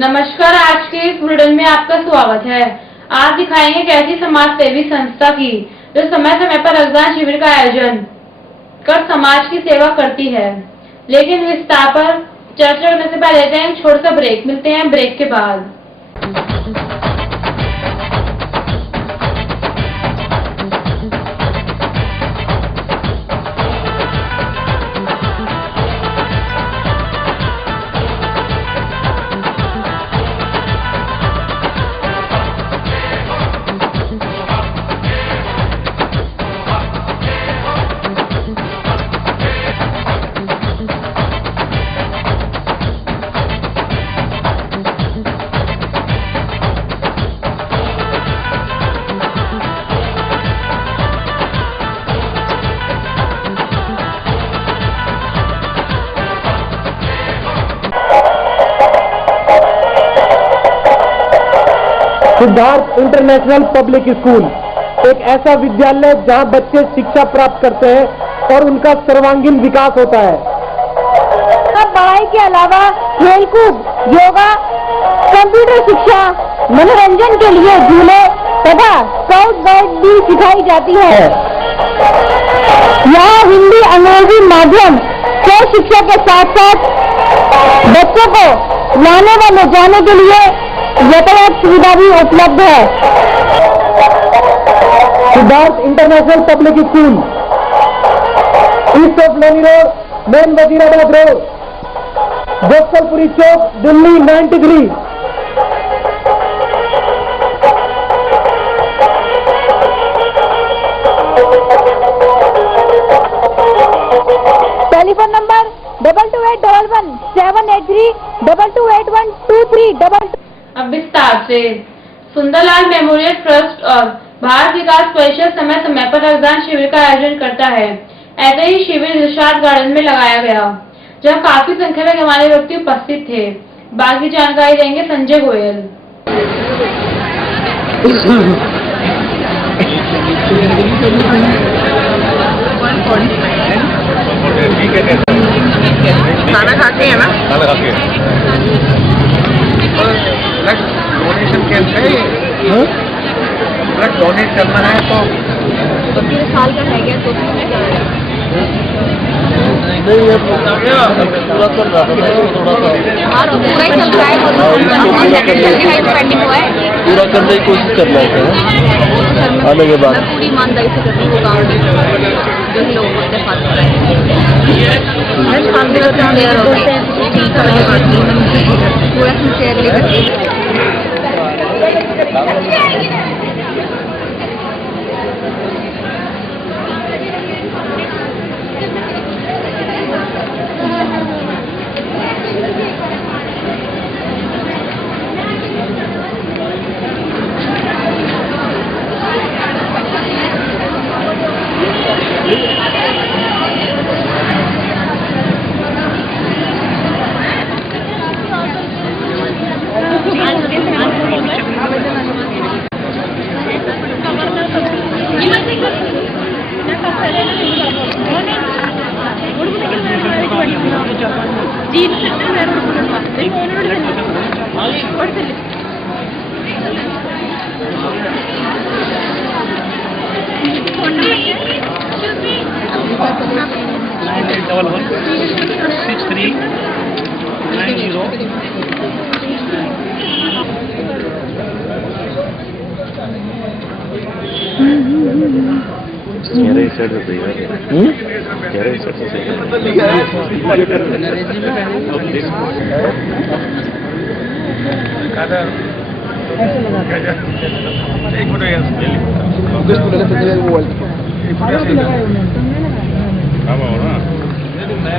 नमस्कार, आज के इस बुलेटिन में आपका स्वागत है। आज दिखाएंगे कैसी समाज सेवी संस्था की जो समय समय पर रक्तदान शिविर का आयोजन कर समाज की सेवा करती है। लेकिन विस्तार पर चर्चा करने से पहले लेते हैं छोटा सा ब्रेक। मिलते हैं ब्रेक के बाद। सिद्धार्थ इंटरनेशनल पब्लिक स्कूल एक ऐसा विद्यालय जहां बच्चे शिक्षा प्राप्त करते हैं और उनका सर्वांगीण विकास होता है। पढ़ाई के अलावा खेलकूद, योगा, कंप्यूटर शिक्षा, मनोरंजन के लिए झूले तथा स्काउट गाइड भी सिखाई जाती है। यहाँ हिंदी, अंग्रेजी माध्यम से शिक्षा के साथ साथ बच्चों को लाने व ले जाने के लिए यातायात सुविधा भी उपलब्ध है। Siddharth international public school, east of Loni road, main Wazirabad road, Gopalpuri chowk, Delhi 93। Telephone number 2281 783 22812322। अब विस्तार से। सुंदरलाल मेमोरियल ट्रस्ट और भारत विकास परिषद समय समय पर रक्तदान शिविर का आयोजन करता है। ऐसे ही शिविर दिलशाद गार्डन में लगाया गया, जहां काफी संख्या में गंवारे व्यक्ति उपस्थित थे। बाकी जानकारी देंगे संजय गोयल। खाना खाते हैं ना? खाना खाते हैं। ब्लड डोनेशन कैंप है ये। ब्लड डोनेट करना है तो 3 साल का है क्या? तो नहीं, ये पूरा चल रहा है, थोड़ा सा पूरा ही चल रहा है, पेंडिंग हुआ है। पूरा करने की कोशिश करना है आने के बाद। पूरी ईमानदारी से करती हूँ काम जो भी लोग होते पूरा सिंसियरली करती हूँ।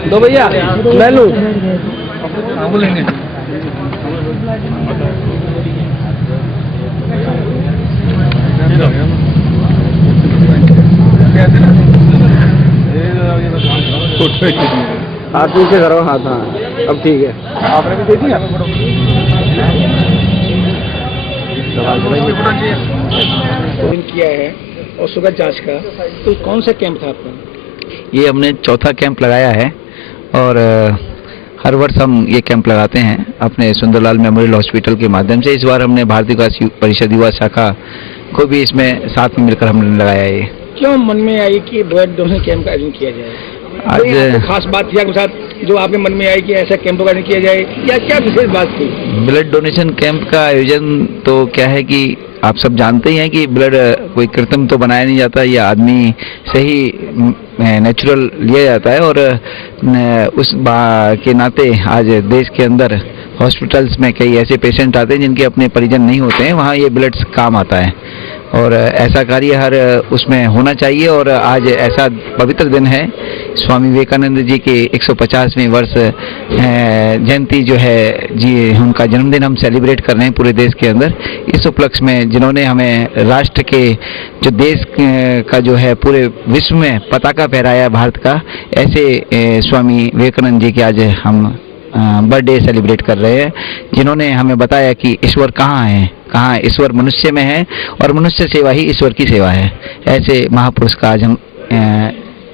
दो भैया मैं लूँ। बोलेंगे हाथ पीछे करो, हाथ। हाँ अब ठीक है। आपने भी दे दिया किया है और शुगर जांच का। तो कौन सा कैंप था आपका? ये हमने चौथा कैंप लगाया है और हर वर्ष हम ये कैंप लगाते हैं अपने सुंदरलाल मेमोरियल हॉस्पिटल के माध्यम से। इस बार हमने भारतीय विकास परिषद युवा शाखा को भी इसमें साथ में मिलकर हमने लगाया है। क्यों मन में आई कि ब्लड डोनेशन कैंप का आयोजन किया जाए? आज खास बात थी आपके साथ जो आपके मन में आई कि ऐसा कैंप का आयोजन किया जाए, या क्या विशेष बात थी? ब्लड डोनेशन कैंप का आयोजन तो क्या है कि आप सब जानते ही हैं कि ब्लड कोई कृत्रिम तो बनाया नहीं जाता, या आदमी से ही नेचुरल लिया जाता है। और उस के नाते आज देश के अंदर हॉस्पिटल्स में कई ऐसे पेशेंट आते हैं जिनके अपने परिजन नहीं होते हैं, वहाँ ये ब्लड काम आता है और ऐसा कार्य हर उसमें होना चाहिए। और आज ऐसा पवित्र दिन है, स्वामी विवेकानंद जी के 150वें वर्ष जयंती जो है जी, उनका जन्मदिन हम सेलिब्रेट कर रहे हैं पूरे देश के अंदर। इस उपलक्ष्य में जिन्होंने हमें राष्ट्र के जो देश का जो है पूरे विश्व में पताका फहराया भारत का, ऐसे स्वामी विवेकानंद जी के आज हम बर्थडे सेलिब्रेट कर रहे हैं, जिन्होंने हमें बताया कि ईश्वर कहाँ है, कहाँ ईश्वर मनुष्य में है और मनुष्य सेवा ही ईश्वर की सेवा है। ऐसे महापुरुष का आज हम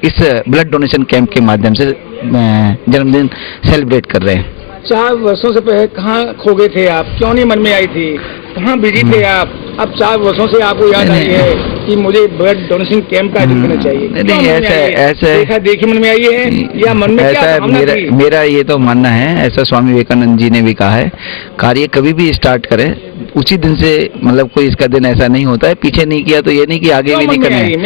इस ब्लड डोनेशन कैंप के माध्यम से जन्मदिन सेलिब्रेट कर रहे हैं। 4 वर्षों से पहले कहाँ खो गए थे आप? क्यों नहीं मन में आई थी? कहाँ बिजी थे आप? अब 4 वर्षों से आपको याद आई है कि मुझे ब्लड डोनेशन कैंप का आयोजन करना चाहिए। नहीं, ऐसा देखी मन में आई है या मन में क्या भावना थी? मेरा ये तो मानना है, ऐसा स्वामी विवेकानंद जी ने भी कहा है, कार्य कभी भी स्टार्ट करें उसी दिन से, मतलब कोई इसका दिन ऐसा नहीं होता है, पीछे नहीं किया तो ये नहीं कि आगे भी नहीं करना है।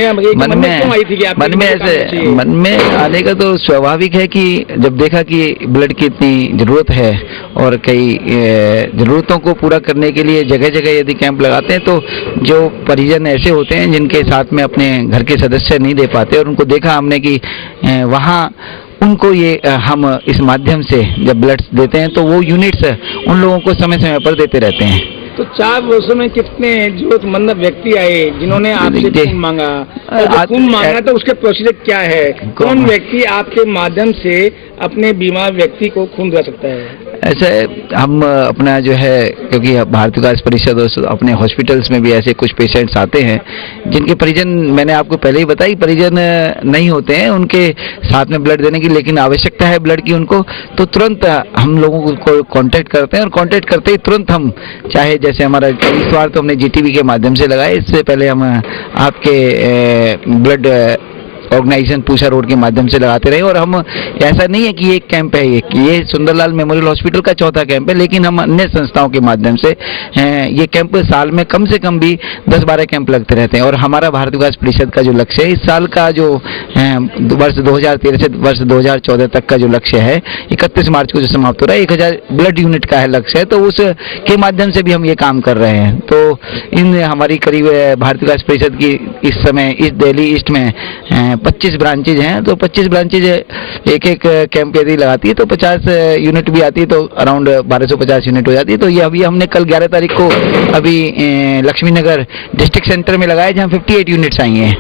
मन में आने का तो स्वाभाविक है कि जब देखा कि ब्लड की इतनी जरूरत है और कई जरूरतों को पूरा करने के लिए जगह जगह यदि कैंप लगाते हैं, तो जो परिजन ऐसे होते हैं जिनके साथ में अपने घर के सदस्य नहीं दे पाते, और उनको देखा हमने कि वहाँ उनको ये हम इस माध्यम से जब ब्लड देते हैं तो वो यूनिट्स उन लोगों को समय समय पर देते रहते हैं। तो 4 वर्षों में कितने जरूरतमंद व्यक्ति आए जिन्होंने आपसे खून मांगा? खून मांगा तो उसके प्रोसीजर क्या है? कौन व्यक्ति आपके माध्यम से अपने बीमार व्यक्ति को खून दे सकता है? ऐसे हम अपना जो है, क्योंकि भारतीय विकास परिषद अपने हॉस्पिटल्स में भी ऐसे कुछ पेशेंट्स आते हैं जिनके परिजन, मैंने आपको पहले ही बताई, परिजन नहीं होते हैं उनके साथ में ब्लड देने की, लेकिन आवश्यकता है ब्लड की उनको, तो तुरंत हम लोगों को कांटेक्ट करते हैं और कांटेक्ट करते ही तुरंत हम, चाहे जैसे हमारा इस बार तो हमने जीटीबी के माध्यम से लगाया, इससे पहले हम आपके ब्लड ऑर्गेनाइजेशन पूषा रोड के माध्यम से लगाते रहे। और हम, ऐसा नहीं है कि एक कैंप है, ये सुंदरलाल मेमोरियल हॉस्पिटल का 4था कैंप है, लेकिन हम अन्य संस्थाओं के माध्यम से ये कैंप साल में कम से कम भी 10-12 कैंप लगते रहते हैं। और हमारा भारतीय विकास परिषद का जो लक्ष्य है, इस साल का जो वर्ष 2013 से वर्ष 2014 तक का जो लक्ष्य है, 31 मार्च को जो समाप्त हो रहा है, 1000 ब्लड यूनिट का है लक्ष्य है, तो उसके माध्यम से भी हम ये काम कर रहे हैं। तो इन हमारी करीब भारतीय विकास परिषद की इस समय इस दिल्ली ईस्ट में 25 ब्रांचेज हैं, तो 25 ब्रांचेज एक कैंप यदि लगाती है तो 50 यूनिट भी आती है, तो अराउंड 1250 यूनिट हो जाती है। तो ये अभी हमने कल 11 तारीख को अभी लक्ष्मी नगर डिस्ट्रिक्ट सेंटर में लगाया, जहाँ 58 यूनिट्स आई हैं।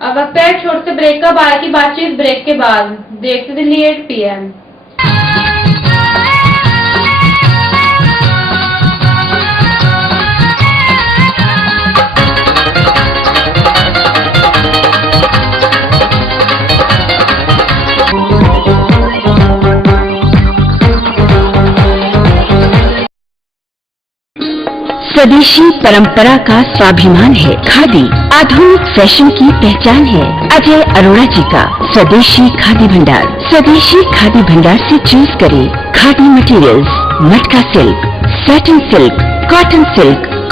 अब वक्त है छोटे से ब्रेक का, बाहर की बातचीत ब्रेक के बाद। देखते दिल्ली 8 PM। स्वदेशी परंपरा का स्वाभिमान है। खादी आधुनिक फैशन की पहचान है। अजय अरोड़ा जी का स्वदेशी खादी भंडार। स्वदेशी खादी भंडार से चूज करें khadi materials, matka silk, satin silk,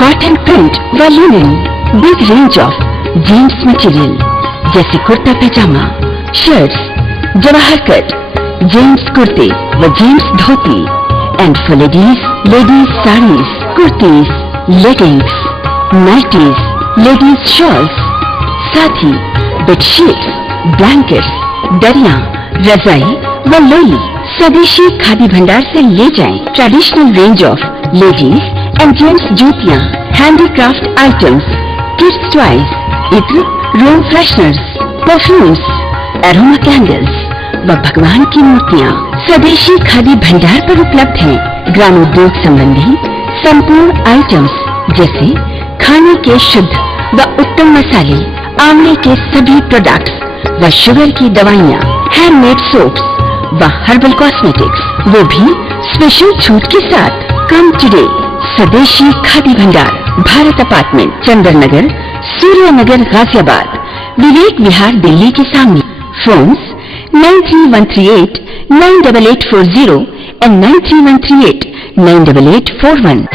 cotton print व linen. Big range of gents material जैसे kurta pyjama, shirts, Jawahar cut, gents कुर्ते व gents dhoti, and for ladies saris, kurtis, leggings, nighties, ladies shawls, साथ ही बेडशीट, ब्लैंकेट्स, दरिया, रजाई व लोई स्वदेशी खादी भंडार से ले जाएं। Traditional range of ladies and gents जूतियां, हैंडीक्राफ्ट आइटम्स, किड्स टॉयज, इत्र, room fresheners, perfumes, aroma candles व भगवान की मूर्तियां स्वदेशी खादी भंडार पर उपलब्ध हैं। ग्रामोद्योग संबंधी संपूर्ण आइटम्स जैसे खाने के शुद्ध व उत्तम मसाले, आंवले के सभी प्रोडक्ट्स व शुगर की दवाइयाँ, हैंडमेड सोप्स, व हर्बल कॉस्मेटिक्स, वो भी स्पेशल छूट के साथ। कम टुडे। स्वदेशी खादी भंडार, भारत अपार्टमेंट, चंदन नगर, सूर्य नगर, गाजियाबाद, विवेक विहार, दिल्ली के सामने। Phones 93138 98840 and 93138 98841।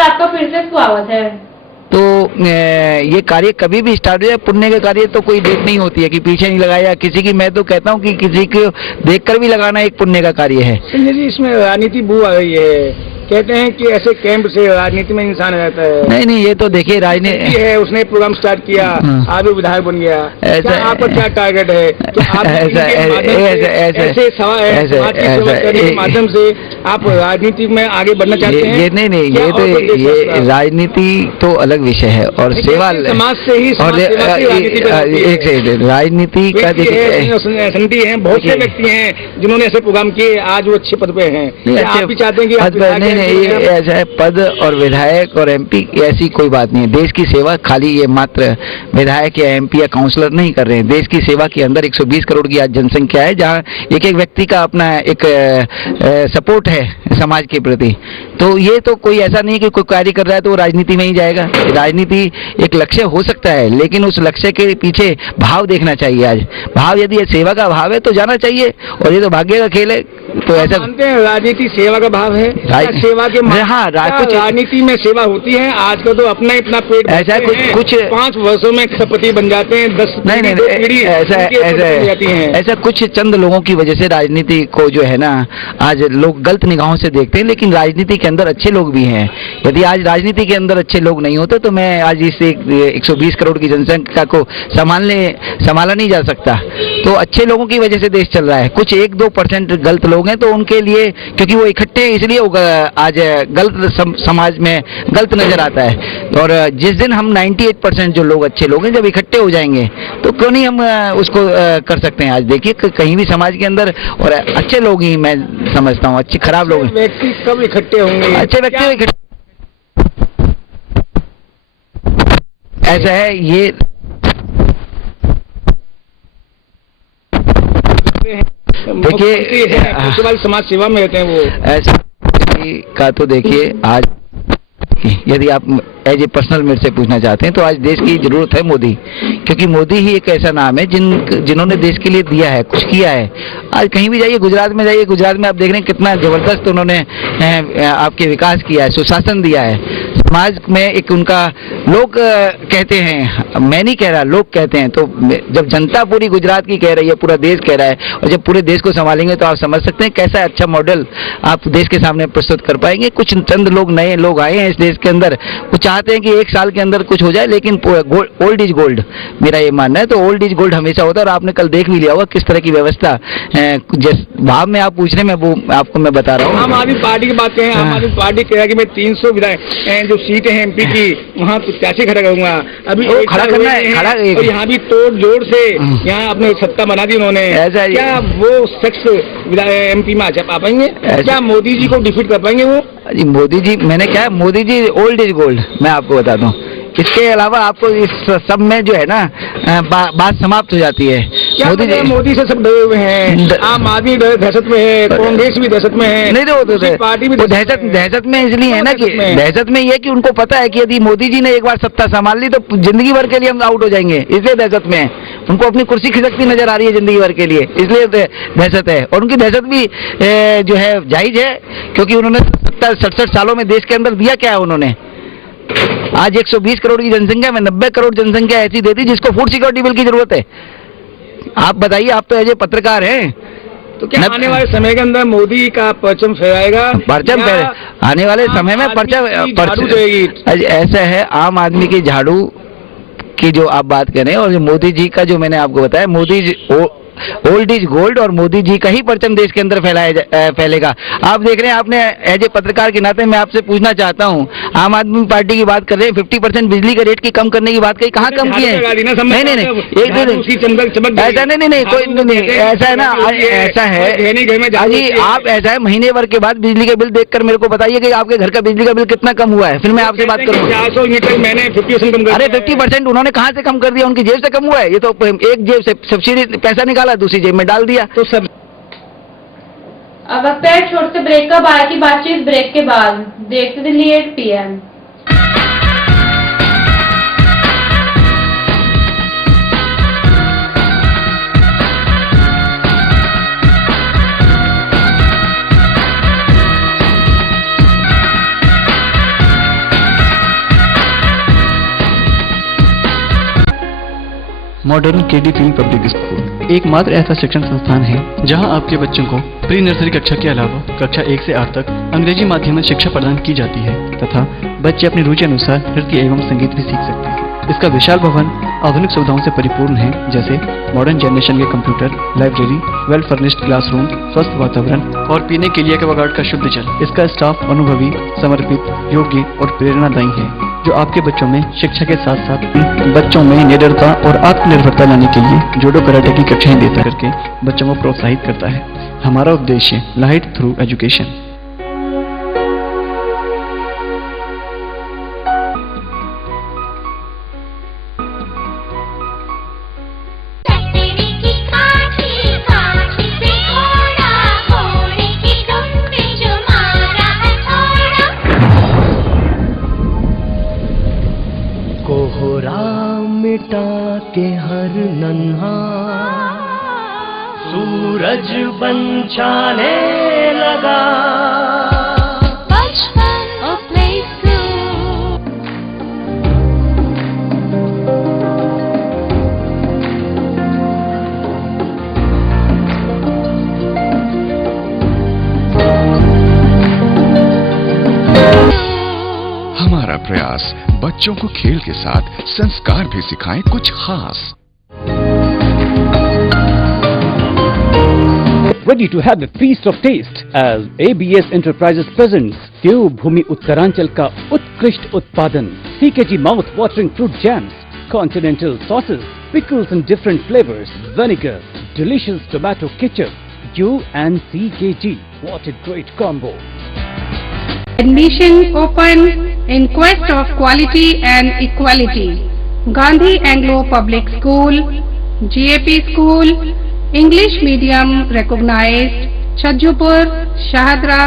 आपका फिर से स्वागत है। तो ये कार्य कभी भी स्टार्ट हो जाए, पुण्य का कार्य तो कोई डेट नहीं होती है कि पीछे नहीं लगाया किसी की। मैं तो कहता हूँ कि किसी को देखकर भी लगाना एक पुण्य का कार्य है। संजय जी, इसमें राजनीति बू आ गई है। कहते हैं कि ऐसे कैंप से राजनीति में इंसान रहता है। नहीं नहीं, ये तो देखिए राजनीति है, उसने प्रोग्राम स्टार्ट किया, आज वो विधायक बन गया। ऐसा आपका क्या टारगेट है? तो आप ऐसे समाज की सेवा करने के माध्यम से आप राजनीति में आगे बढ़ना चाहते हैं? ये नहीं, ये तो ये राजनीति तो अलग विषय है और सेवा समाज से ही और एक से राजनीति का संधि है। बहुत से व्यक्ति हैं जिन्होंने ऐसे प्रोग्राम किए, आज वो अच्छे पद पे हैं। आप भी चाहते हैं कि नहीं, ऐसा है पद और विधायक और एमपी ऐसी कोई बात नहीं है। देश की सेवा खाली ये मात्र विधायक या एमपी या काउंसलर नहीं कर रहे हैं। देश की सेवा के अंदर 120 करोड़ की आज जनसंख्या है, जहाँ एक एक व्यक्ति का अपना एक सपोर्ट है समाज के प्रति। तो ये तो कोई ऐसा नहीं कि कोई कार्य कर रहा है तो वो राजनीति में ही जाएगा। राजनीति एक लक्ष्य हो सकता है, लेकिन उस लक्ष्य के पीछे भाव देखना चाहिए। आज भाव यदि सेवा का भाव है तो जाना चाहिए, और ये तो भाग्य का खेल है। तो ऐसा मानते हैं राजनीति सेवा का भाव है, सेवा के हाँ, कुछ राजनीति में सेवा होती है। आज का तो अपना इतना पेट ऐसा कुछ 5 वर्षों में सभापति बन जाते हैं, 10 नहीं ऐसा कुछ चंद लोगों की वजह से राजनीति को जो है ना आज लोग गलत निगाहों से देखते हैं, लेकिन राजनीति के अंदर अच्छे लोग भी हैं। यदि आज राजनीति के अंदर अच्छे लोग नहीं होते तो मैं आज इस 120 करोड़ की जनसंख्या को संभाला नहीं जा सकता। तो अच्छे लोगों की वजह से देश चल रहा है। कुछ 1-2% गलत लोग हैं, तो उनके लिए क्योंकि वो इकट्ठे हैं इसलिए आज गलत समाज में गलत नजर आता है। और जिस दिन हम 98% जो लोग अच्छे लोग हैं जब इकट्ठे हो जाएंगे तो क्यों नहीं हम उसको कर सकते हैं। आज देखिए कहीं भी समाज के अंदर और अच्छे लोग ही मैं समझता हूँ, अच्छे खराब लोग व्यक्ति कब इकट्ठे होंगे? अच्छे व्यक्ति ऐसा है ये देखिए समाज सेवा में रहते हैं वो ऐसा का। तो देखिए आज यदि आप एज ए पर्सनल मेरे से पूछना चाहते हैं तो आज देश की जरूरत है मोदी, क्योंकि मोदी ही एक ऐसा नाम है जिन्होंने देश के लिए दिया है, कुछ किया है। आज कहीं भी जाइए, गुजरात में जाइए, गुजरात में आप देख रहे हैं कितना जबरदस्त उन्होंने आपके विकास किया है, सुशासन दिया है। समाज में एक उनका लोग कहते हैं, मैं नहीं कह रहा, लोग कहते हैं, तो जब जनता पूरी गुजरात की कह रही है, पूरा देश कह रहा है, और जब पूरे देश को संभालेंगे तो आप समझ सकते हैं कैसा अच्छा मॉडल आप देश के सामने प्रस्तुत कर पाएंगे। कुछ चंद लोग, नए लोग आए हैं इस देश के अंदर, वो चाहते हैं कि 1 साल के अंदर कुछ हो जाए, लेकिन ओल्ड इज गोल्ड, मेरा ये मानना है। तो ओल्ड इज गोल्ड हमेशा होता है, और आपने कल देख भी लिया होगा किस तरह की व्यवस्था जिस भाव में आप पूछ रहे हैं, मैं वो आपको मैं बता रहा हूँ। आम आदमी पार्टी की बात करें, आम आदमी पार्टी कह रहा है कि मैं 300 विधायक जो सीटें हैं एमपी की, वहाँ प्रत्याशी खड़ा करूंगा। अभी खड़ा करना है, खड़ा, और यहाँ भी तोड़ जोड़ से यहाँ अपने सत्ता बना दी उन्होंने। क्या वो शख्स एमपी में आ पाएंगे? क्या मोदी जी को डिफीट कर पाएंगे वो? जी मोदी जी, मैंने क्या, Modi ji old is gold, मैं आपको बता दूं। इसके अलावा आपको इस सब में जो है ना बात समाप्त हो जाती है। मोदी से सब डरे हुए हैं, आम आदमी दहशत में है, कांग्रेस भी दहशत में है। नहीं तो पार्टी भी दहशत में इसलिए है ना कि दहशत में ये कि उनको पता है कि यदि मोदी जी ने एक बार सत्ता संभाल ली तो जिंदगी भर के लिए हम आउट हो जाएंगे, इसलिए दहशत में है। उनको अपनी कुर्सी खिसकती नजर आ रही है जिंदगी भर के लिए, इसलिए दहशत है। और उनकी दहशत भी जो है जायज है, क्योंकि उन्होंने 67 सालों में देश के अंदर दिया क्या है उन्होंने। आज 120 करोड़ की जनसंख्या में 90 करोड़ जनसंख्या ऐसी देती जिसको फूड सिक्योरिटी बिल की जरूरत है। आप बताइए, आप तो ऐसे पत्रकार हैं, तो क्या आने वाले समय के अंदर मोदी का परचम फहराएगा? परचम आने वाले समय में परचम ऐसा है, आम आदमी की झाड़ू की जो आप बात कर रहे हैं, और जो मोदी जी का जो मैंने आपको बताया, Modi ji old is gold, और मोदी जी का ही परचम देश के अंदर फैलेगा। आप देख रहे हैं, आपने एज ए पत्रकार के नाते मैं आपसे पूछना चाहता हूं, आम आदमी पार्टी की बात कर रहे हैं, 50% बिजली का रेट की कम करने की बात कही, कहाँ कम की है? नहीं, एक ऐसा नहीं, कोई नहीं, ऐसा है ना, ऐसा है जी, आप ऐसा है, महीने भर के बाद बिजली का बिल देखकर मेरे को बताइए कि आपके घर का बिजली का बिल कितना कम हुआ है, फिर मैं आपसे बात करूँगा। अरे 50% उन्होंने कहाँ से कम कर दिया? उनकी जेब से कम हुआ है? ये तो एक जेब से सब्सिडी पैसा निकाला, दूसरी जेब में डाल दिया, तो सब। अब वक्त है छोटे ब्रेक का, बाहर की बातचीत ब्रेक के बाद। देखते Delhi 8 PM। Modern KD field public school एकमात्र ऐसा शिक्षण संस्थान है जहां आपके बच्चों को प्री नर्सरी कक्षा के अलावा कक्षा 1 से 8 तक अंग्रेजी माध्यम में शिक्षा प्रदान की जाती है तथा बच्चे अपनी रुचि अनुसार नृत्य एवं संगीत भी सीख सकते हैं। इसका विशाल भवन आधुनिक सुविधाओं से परिपूर्ण है, जैसे मॉडर्न जनरेशन के computer, library, well furnished classroom, स्वस्थ वातावरण और पीने के लिए एक्वागार्ड का शुद्ध जल। इसका स्टाफ अनुभवी, समर्पित, योग्य और प्रेरणादायी है, जो आपके बच्चों में शिक्षा के साथ साथ बच्चों में निडरता और आत्मनिर्भरता लाने के लिए जूडो कराटे की कक्षाएं देता करके बच्चों को प्रोत्साहित करता है। हमारा उद्देश्य लाइट थ्रू एजुकेशन। के हर नन्हा सूरज बन छाने लगा। हमारा प्रयास बच्चों को खेल के साथ संस्कार भी सिखाएं कुछ खास। Ready to have a feast of taste as ABS Enterprises presents देवभूमि उत्तरांचल का उत्कृष्ट उत्पादन CKG mouth watering fruit jams, continental sauces, pickles in different flavors, vinegar, delicious tomato ketchup. You and CKG, what a great combo! Admission open in quest of quality and equality. Gandhi Anglo Public School, GAP School, English Medium recognized, Chhajjupur, Shahadra,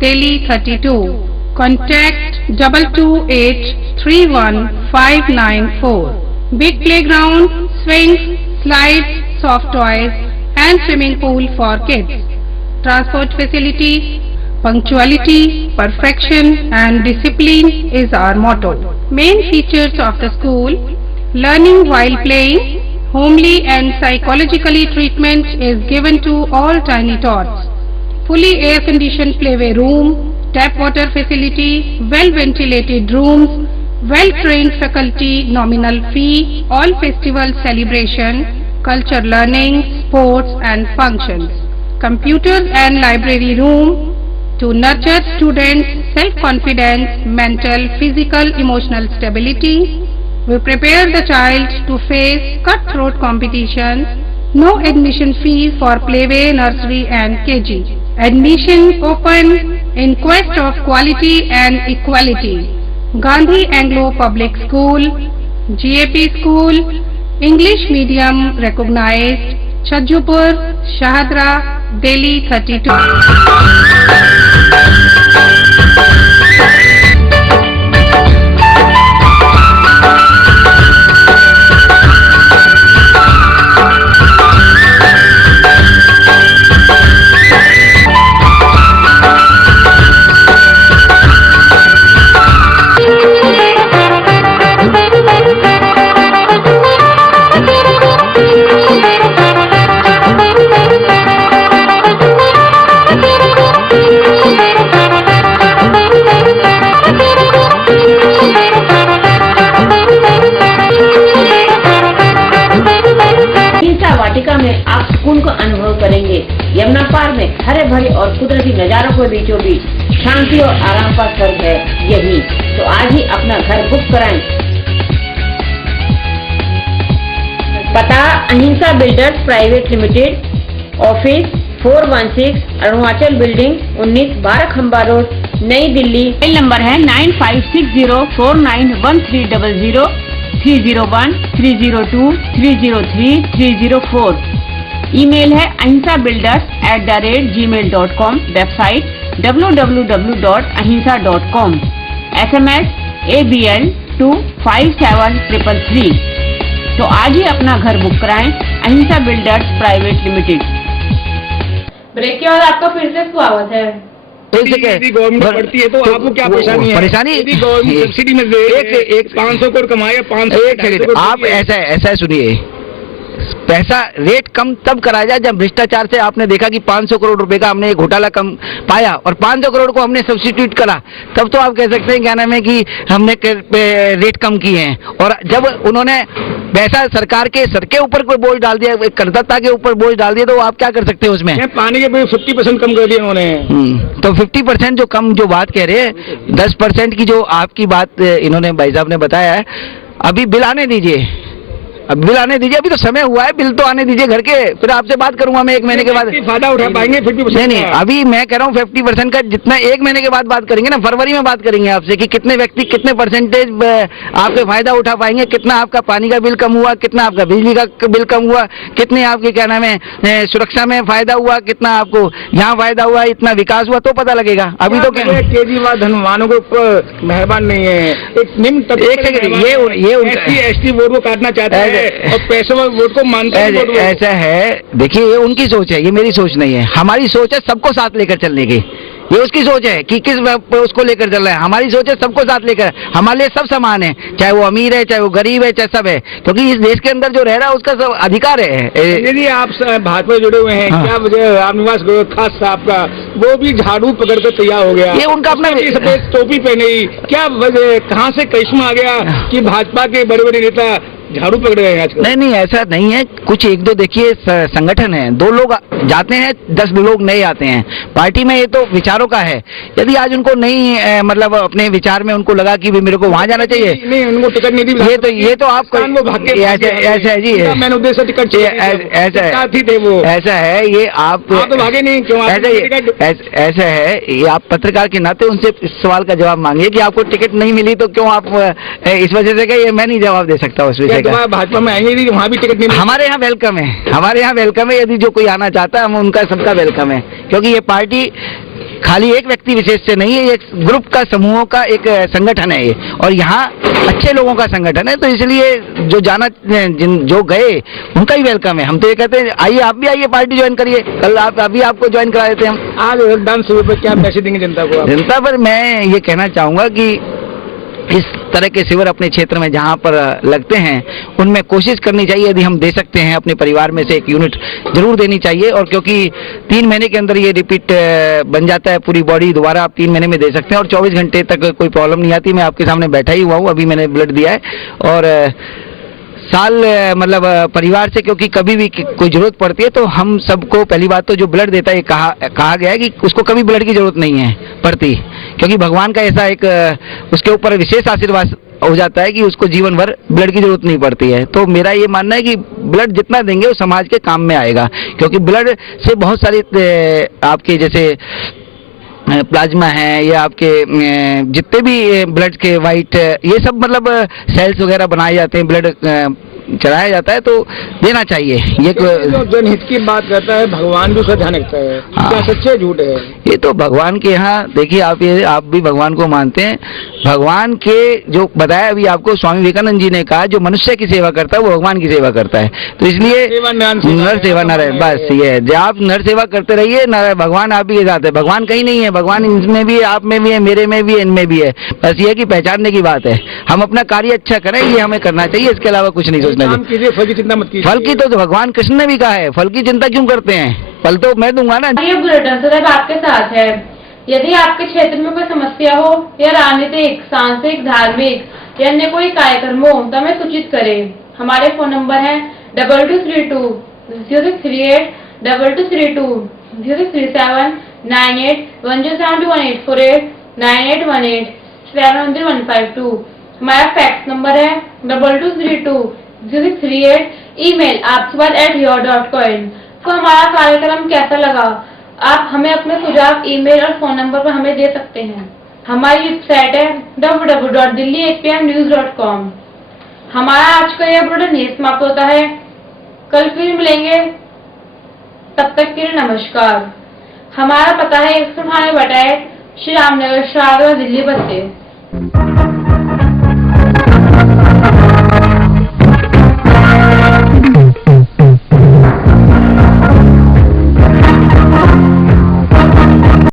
Delhi 32. Contact 228315594. Big playground, swings, slides, soft toys and swimming pool for kids. Transport facility, Punctuality, perfection and discipline is our motto. Main features of the school: learning while playing, homely and psychologically treatment is given to all tiny tots. Fully air-conditioned playway room, tap water facility, well-ventilated rooms, well-trained faculty, nominal fee, all festival celebration, culture learning, sports and functions. Computers and library room to nurture students' self-confidence, mental, physical, emotional stability. We prepare the child to face cutthroat competitions. No admission fee for playway, nursery and KG. Admission open in quest of quality and equality. Gandhi Anglo Public School, GAP School, English Medium recognized, Chajjupur, Shahadra, Delhi 32. वाटिका में आप सुकून को अनुभव करेंगे। यमुना पार में हरे भरे और कुदरती नजारों के बीचों बीच शांति और आराम का स्वर्ग है यही। तो आज ही अपना घर बुक कराएं। पता: अहिंसा builders private limited, office 416 Arunachal building 19 12 खंबा रोड, नई दिल्ली। मोबाइल नंबर है 9560491300, 301 302 303 304। ईमेल है ahinsabuilders@gmail.com। Website www.ahinsa.com। SMS ABL 257333। तो आज ही अपना घर बुक कराएं। अहिंसा बिल्डर्स प्राइवेट लिमिटेड। ब्रेक के बाद आपका फिर से स्वागत है। यदि गवर्नमेंट बढ़ती है तो आपको क्या परेशानी है? परेशानी यदि गवर्नमेंट सब्सिडी में दे एक 500 करोड़ कमाए, 500 आप ऐसा सुनिए, पैसा रेट कम तब कराया जाए जब भ्रष्टाचार से आपने देखा कि 500 करोड़ रुपए का हमने एक घोटाला कम पाया और 500 करोड़ को हमने सब्स्टिट्यूट करा, तब तो आप कह सकते हैं क्या नाम है कि हमने रेट कम किए हैं। और जब उन्होंने पैसा सरकार के सर के ऊपर कोई बोझ डाल दिया, करदाता के ऊपर बोझ डाल दिया, तो आप क्या कर सकते हैं उसमें? पानी के बिल 50% कम कर दिया उन्होंने। तो 50% जो कम जो बात कह रहे हैं, 10% की जो आपकी बात इन्होंने भाई साहब ने बताया है, अभी बिल आने दीजिए, अब बिल आने दीजिए, अभी तो समय हुआ है, बिल तो आने दीजिए घर के, फिर आपसे बात करूंगा मैं 1 महीने के बाद। फायदा उठा पाएंगे 50%? नहीं, अभी मैं कह रहा हूँ 50% का जितना 1 महीने के बाद बात करेंगे ना, फरवरी में बात करेंगे आपसे कि कितने व्यक्ति कितने परसेंटेज आपके फायदा उठा पाएंगे, कितना आपका पानी का बिल कम हुआ, कितना आपका बिजली का बिल कम हुआ, कितने आपके क्या नाम है सुरक्षा में फायदा हुआ, कितना आपको यहाँ फायदा हुआ, इतना विकास हुआ, तो पता लगेगा। अभी तो केजरीवाल धनवानों के ऊपर मेहरबान नहीं है। एक निम्न ये ST वोट को काटना चाहता है और पैसे वोट को मानते हैं। ऐसा है, देखिए ये उनकी सोच है, ये मेरी सोच नहीं है। हमारी सोच है सबको साथ लेकर चलने की, ये उसकी सोच है कि किस उसको लेकर चल रहा है। हमारी सोच है सबको साथ लेकर, हमारे लिए सब समान है, चाहे वो अमीर है, चाहे वो गरीब है, चाहे सब है, क्योंकि इस देश के अंदर जो रह रहा है उसका सब अधिकार है। यदि आप भाजपा जुड़े हुए हैं, क्या वजह रामनिवास खास साहब का वो भी झाड़ू पकड़ कर तैयार हो गया, ये उनका अपना सफेद टोपी पहने, क्या वजह, कहाँ से करिश्मा आ गया कि भाजपा के बड़े बड़े नेता झाड़ू पकड़ रहे हैं आजकल? नहीं, ऐसा नहीं है। कुछ 1-2 देखिए संगठन है, 2 लोग जाते हैं, 10 लोग नए आते हैं पार्टी में, ये तो विचारों का है। यदि आज उनको नहीं मतलब अपने विचार में उनको लगा कि मेरे को वहाँ जाना चाहिए, नहीं उनको टिकट नहीं दी, ये तो आप ऐसा है जी, मैंने उद्देश्य टिकट ऐसा है, ये आप तो भागे नहीं क्यों? ऐसा है, ये आप पत्रकार के नाते उनसे इस सवाल का जवाब मांगिए कि आपको टिकट नहीं मिली तो क्यों आप इस वजह से, ये मैं नहीं जवाब दे सकता उस विषय। भाजपा में आएंगे, वहाँ भी टिकट नहीं? हमारे यहाँ वेलकम है, हमारे यहाँ वेलकम है। यदि जो कोई आना चाहता है, हम उनका सबका वेलकम है, क्योंकि ये पार्टी खाली एक व्यक्ति विशेष से नहीं है, ये ग्रुप का, समूहों का एक संगठन है ये, और यहाँ अच्छे लोगों का संगठन है। तो इसलिए जो जो गए उनका ही वेलकम है। हम तो ये कहते हैं आइए, आप भी आइए, पार्टी ज्वाइन करिए, कल अभी आपको ज्वाइन करा देते हैं हम। आज रक्तदान शिविर पर क्या मैसेज देंगे जनता को? जनता पर मैं ये कहना चाहूँगा कि इस तरह के शिविर अपने क्षेत्र में जहाँ पर लगते हैं उनमें कोशिश करनी चाहिए, यदि हम दे सकते हैं अपने परिवार में से एक यूनिट जरूर देनी चाहिए। और क्योंकि 3 महीने के अंदर ये रिपीट बन जाता है, पूरी बॉडी दोबारा आप 3 महीने में दे सकते हैं और 24 घंटे तक कोई प्रॉब्लम नहीं आती। मैं आपके सामने बैठा ही हुआ हूँ, अभी मैंने ब्लड दिया है। और साल मतलब परिवार से क्योंकि कभी भी कोई जरूरत पड़ती है तो हम सबको, पहली बात तो जो ब्लड देता है, कहा गया है कि उसको कभी ब्लड की जरूरत नहीं है पड़ती, क्योंकि भगवान का ऐसा एक उसके ऊपर विशेष आशीर्वाद हो जाता है कि उसको जीवन भर ब्लड की जरूरत नहीं पड़ती है। तो मेरा ये मानना है कि ब्लड जितना देंगे वो समाज के काम में आएगा, क्योंकि ब्लड से बहुत सारे आपके जैसे प्लाज्मा है या आपके जितने भी ब्लड के वाइट ये सब मतलब सेल्स वगैरह बनाए जाते हैं, ब्लड चढ़ाया जाता है, तो देना चाहिए। ये जो जनहित की बात करता है भगवान भी उसका ध्यान रखता है, क्या सच्चे झूठ है? ये तो भगवान के यहाँ देखिए, आप भी भगवान को मानते हैं। भगवान के जो बताया अभी आपको स्वामी विवेकानंद जी ने कहा, जो मनुष्य की सेवा करता है वो भगवान की सेवा करता है। तो इसलिए नर सेवा न रहे, बस ये जब आप नर सेवा करते रहिए, न भगवान आप ही के साथ है। भगवान कहीं नहीं है, भगवान इनमें भी है, आप में भी है, मेरे में भी है, इनमें भी है। बस ये कि पहचानने की बात है। हम अपना कार्य अच्छा करें, ये हमें करना चाहिए, इसके अलावा कुछ नहीं सोचना चाहिए। फल की चिंता मत कीजिए। फल की तो भगवान कृष्ण ने भी कहा है, फल की चिंता क्यों करते हैं, फल तो मैं दूंगा ना। ये बुलेटिन सदैव आपके साथ है। यदि आपके क्षेत्र में कोई समस्या हो या राजनीतिक, सांस्कृतिक, धार्मिक या अन्य कोई कार्यक्रम हो तो हमें सूचित करें। हमारे फोन नंबर है 2232 0638 2232 0637 98 10721848 9818 710152। हमारा फैक्स नंबर है 2232 0638। Email aapswal@your.coin। तो हमारा कार्यक्रम कैसा लगा, आप हमें अपने सुझाव ईमेल और फोन नंबर पर हमें दे सकते हैं। हमारी वेबसाइट है www.delhi8pmnews.com। हमारा आज का यह बुलेटिन यहीं समाप्त होता है। कल फिर मिलेंगे, तब तक के लिए नमस्कार। हमारा पता है 198 श्री रामनगर, शाहगंज, दिल्ली 32।